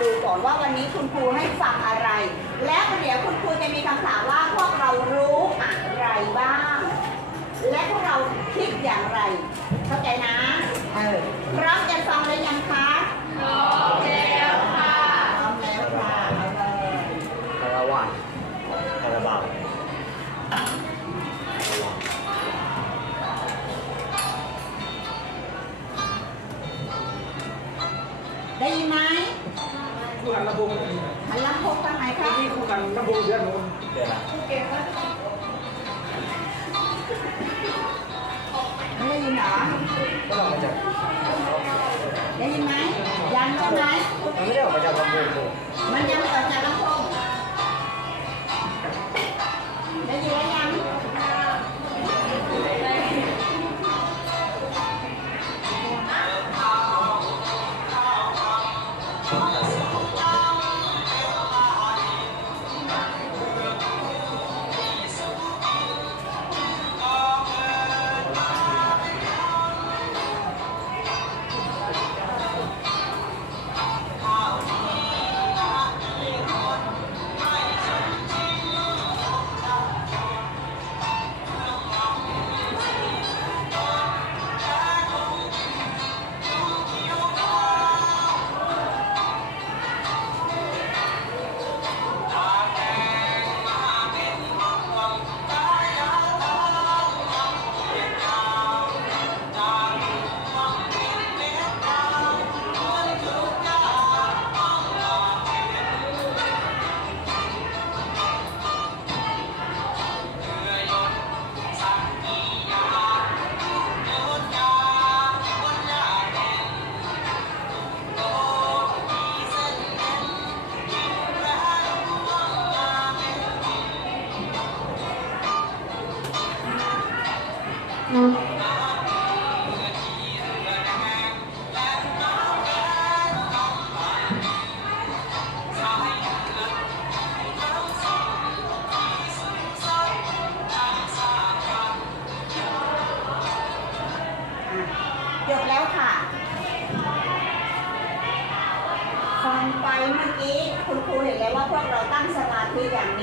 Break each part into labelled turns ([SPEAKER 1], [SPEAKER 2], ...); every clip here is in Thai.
[SPEAKER 1] ดูก่อนว่าวันนี้คุณครูให้ฟังอะไร แล้วเดี๋ยวคุณครูจะมีคำถามว่าพวกเรารู้อะไรบ้าง และพวกเราคิดอย่างไร เข้าใจนะ เออพร้อมจะฟังหรือยังคะพร้อมแล้วค่ะพร้อมแล้วค่ะเอาเลย
[SPEAKER 2] คาราวานคาราบาว
[SPEAKER 1] ได้ยินไหม
[SPEAKER 3] คู่กันระบง
[SPEAKER 1] หันหลังพบทางไหนคะ
[SPEAKER 3] นี่คู่กันระบงเดือนนู้น
[SPEAKER 2] เดี๋ยวนะ
[SPEAKER 1] ไม่ได้ยินเหรอ
[SPEAKER 2] ก็ออกมาจาก
[SPEAKER 1] ได้ยินไหมยังใช่ไหม
[SPEAKER 2] มันไม่ได้ออกมาจากลำโพงเลย
[SPEAKER 1] มันยังไม่ออกจากลำโพง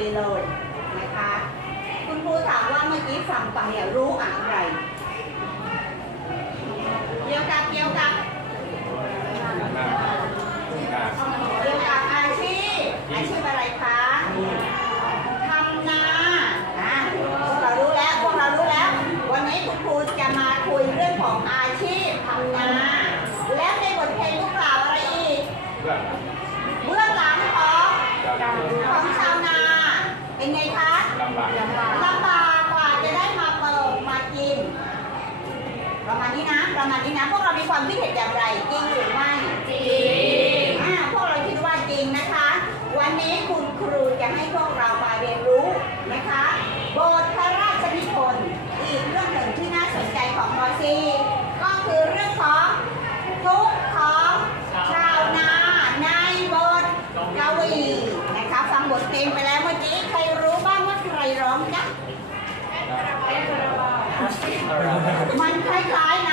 [SPEAKER 1] ธิอย่างดีเลยนะคะ คุณครูถามว่าเมื่อกี้ฟังไปอะรู้อะไร เกี่ยวกับเกี่ยวกับเกี่ยวกับอาชีพอาชีพอะไรคะทำนาอะพวกเรารู้แล้วพวกเรารู้แล้ว วันนี้คุณครูจะมาคุยเรื่องของอาชีพทำนาแล้วในบทเพลงลูกกล่าวอะไรอีกเบื้องหลังของของชาวนา เป็นไงคะ
[SPEAKER 3] ลำบาก
[SPEAKER 1] ลำบากกว่าจะได้มาเปิดมากิน ประมาณนี้นะ ประมาณนี้นะ พวกเรามีความคิดเห็นอย่างไร จริงหรือไม่ จริงอ่าพวกเราคิดว่าจริงนะคะ วันนี้คุณครูจะให้พวกเรามาเรียนรู้นะคะ บทพระราชนิพนธ์อีกเรื่องหนึ่งที่น่าสนใจของมอซีก็คือเรื่องของทุกข์ของชาวนาในบทกวีนะคะ ฟังบทเพลงไปแล้วเมื่อกี้ใครรู้บ้างว่าใครร้องจ๊ะ มันคล้ายๆนะ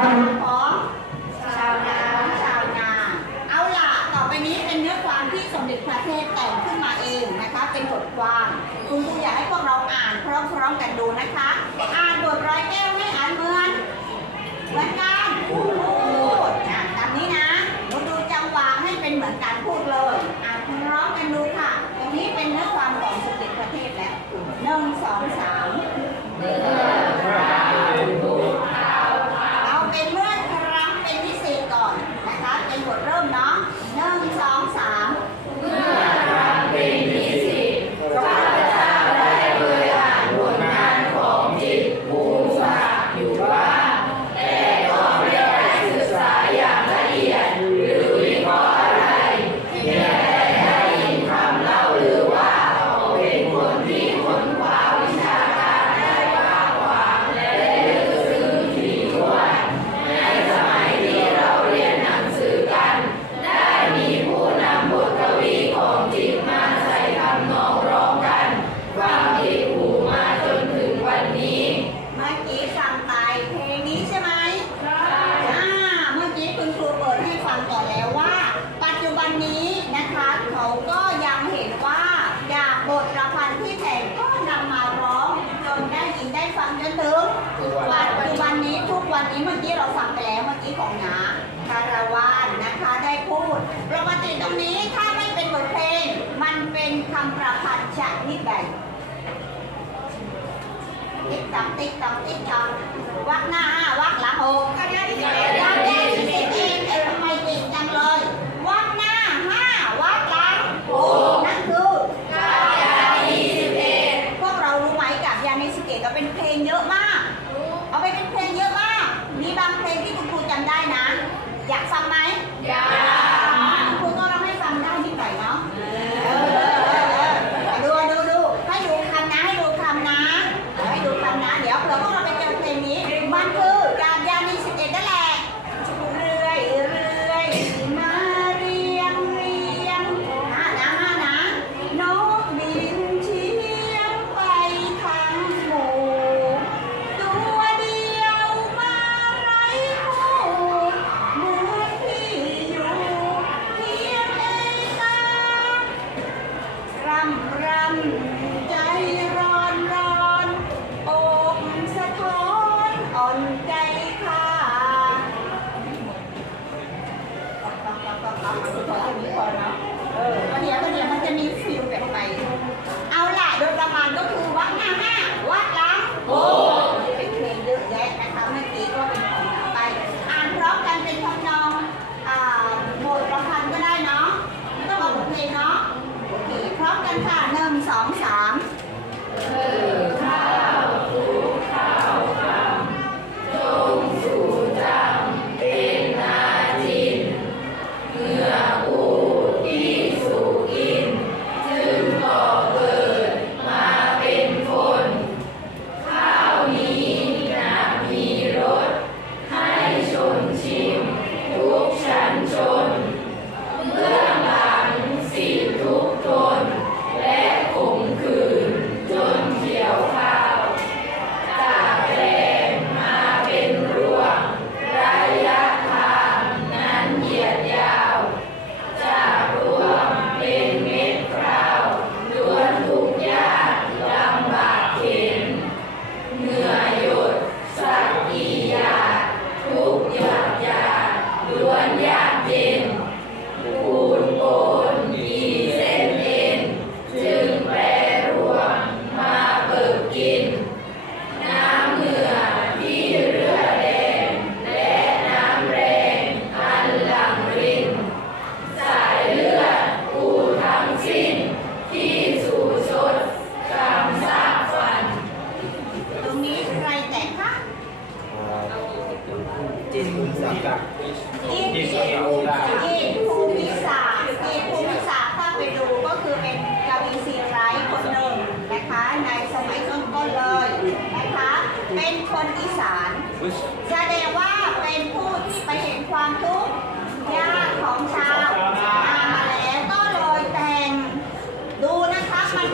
[SPEAKER 1] ของาวนาชาวนา เอาล่ะ ต่อไปนี้เป็นเนื้อความที่สมเด็จพระเทพแต่งขึ้นมาเองนะคะ เป็นบทความคุณครูอยากให้พวกเราอ่านพร้อมๆกันดูนะคะ อ่านบทร้อยแก้วให้อ่านมือ tiết tròn tiết tiktok quát na.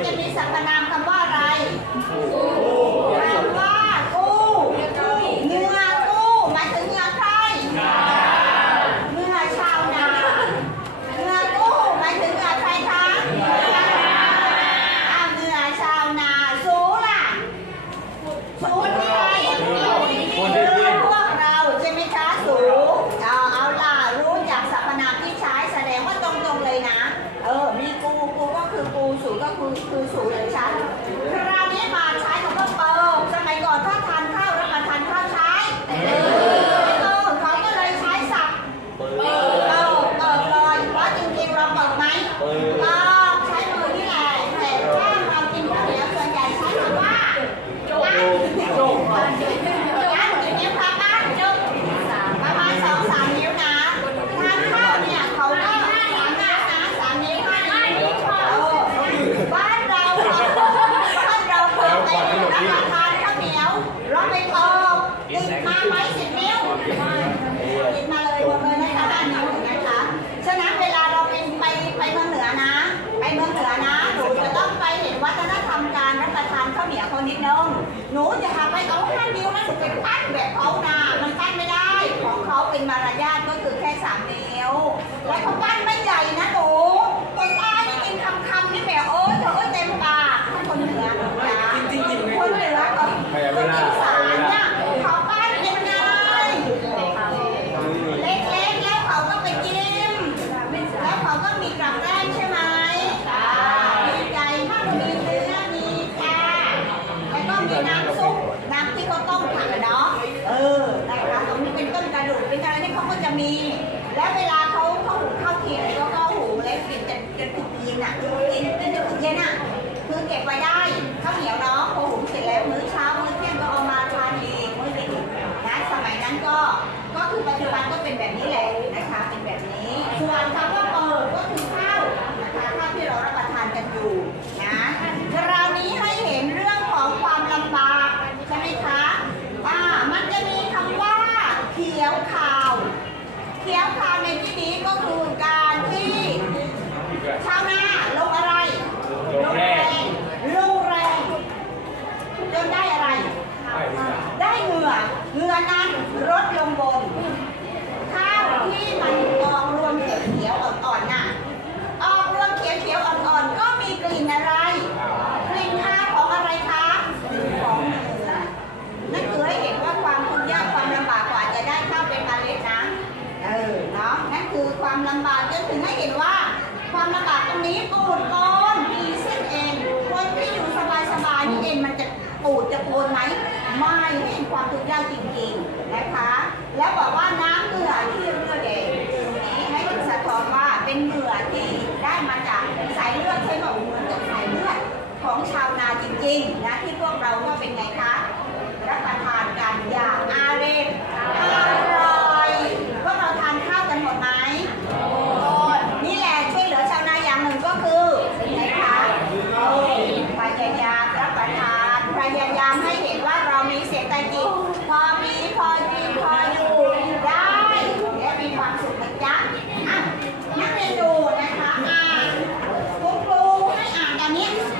[SPEAKER 1] จะมีสรรพนามคำว่าอะไร มีและเวลา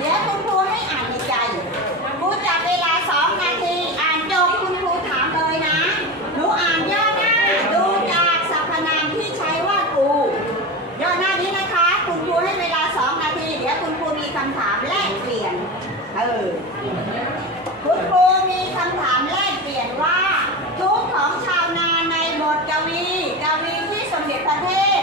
[SPEAKER 1] ดี๋ยวคุณครูให้อ่านในใจครูจับเวลาสองนาที อ่านจบคุณครูถามเลยนะหนูอ่านย่อหน้าดูจากสรรพนามที่ใช้ว่าครูย่อหน้านี้นะคะ คุณครูให้เวลา2นาที เดี๋ยวคุณครูมีคำถามแลกเปลี่ยน เออ คุณครูมีคำถามแลกเปลี่ยนว่า ทุกของชาวนาในบทกวี กวีที่สมเด็จพระเทพ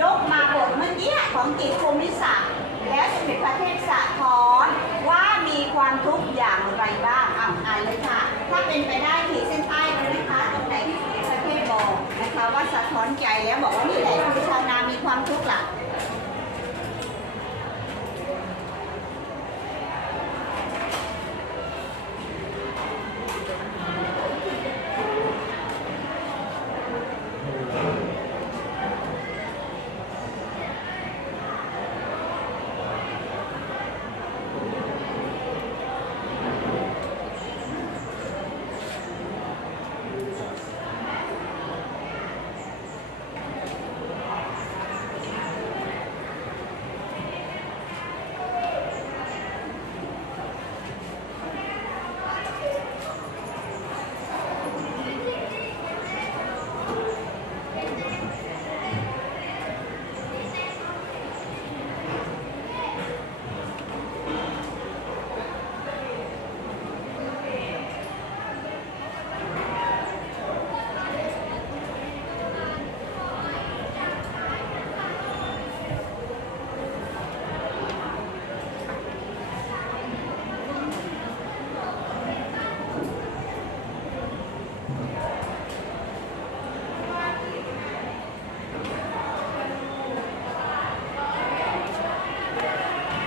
[SPEAKER 1] ยกมาบทเมื่อกี้ของจิตภูมิศกดิ์แล้วสมเด็จพระเทพสะท้อนว่ามีความทุกข์ อย่างไรบ้างอะอ่านเลยค่ะ ถ้าเป็นไปได้ขีดเส้นใต้เลยนะคะ ตรงไหนที่สมเด็จพระเทพบอกนะคะ ว่าสะท้อนใจแล้วบอกว่านี่แหละคือชาวนามีความทุกข์หลัก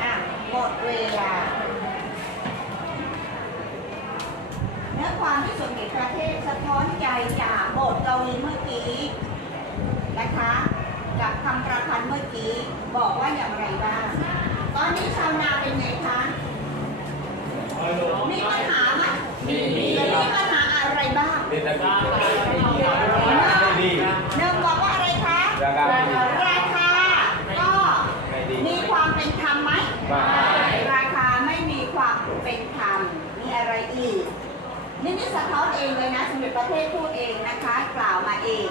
[SPEAKER 1] อะหมดเวลา เนื้อความที่สมเด็จพระเทพสะท้อนใจจากบทกวีเมื่อกี้นะคะ กับคำประพันธ์เมื่อกี้บอกว่าอย่างไรบ้าง ตอนนี้ชาวนาเป็นไงคะ มีปัญหาไหม
[SPEAKER 3] มี
[SPEAKER 1] มีปัญหาอะไรบ้าง
[SPEAKER 3] เป็นราคาไม่ดี
[SPEAKER 1] หนึ่งบอกว่าอะไรคะ
[SPEAKER 3] ราคาไม่ดี
[SPEAKER 1] ราคาก็
[SPEAKER 3] ไม่ดี
[SPEAKER 1] มีความเป็นธรรมไหม
[SPEAKER 3] ไม่
[SPEAKER 1] ราคาไม่มีความ เป็นธรรมมีอะไรอีกนี่นี่สะท้อนเองเลยนะสมเด็จพระเทพพูดเองนะคะ กล่าวมาเอง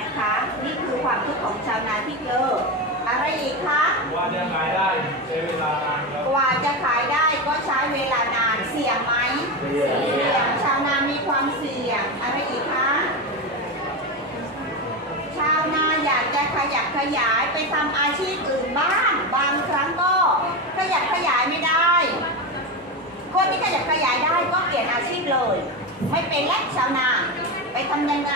[SPEAKER 1] นะคะ นี่คือความทุกข์ของชาวนาที่เจออะไรอีกคะ
[SPEAKER 3] ว่าจะขายได้ใช้เวลานานครับ
[SPEAKER 1] กว่าจะขายได้ก็ใช้เวลานานเสี่ยงไหม
[SPEAKER 3] เสี่ยง
[SPEAKER 1] เสี่ยงชาวนามีความเสี่ยงอะไรอีกคะชาวนาอยากจะขยับขยายไปทำอาชีพอื่นบ้าง บางครั้งก็ขยับขยายไม่ได้ คนที่ขยับขยายได้ก็เปลี่ยนอาชีพเลย ไม่เป็นแล้วชาวนา ไปทำยังไง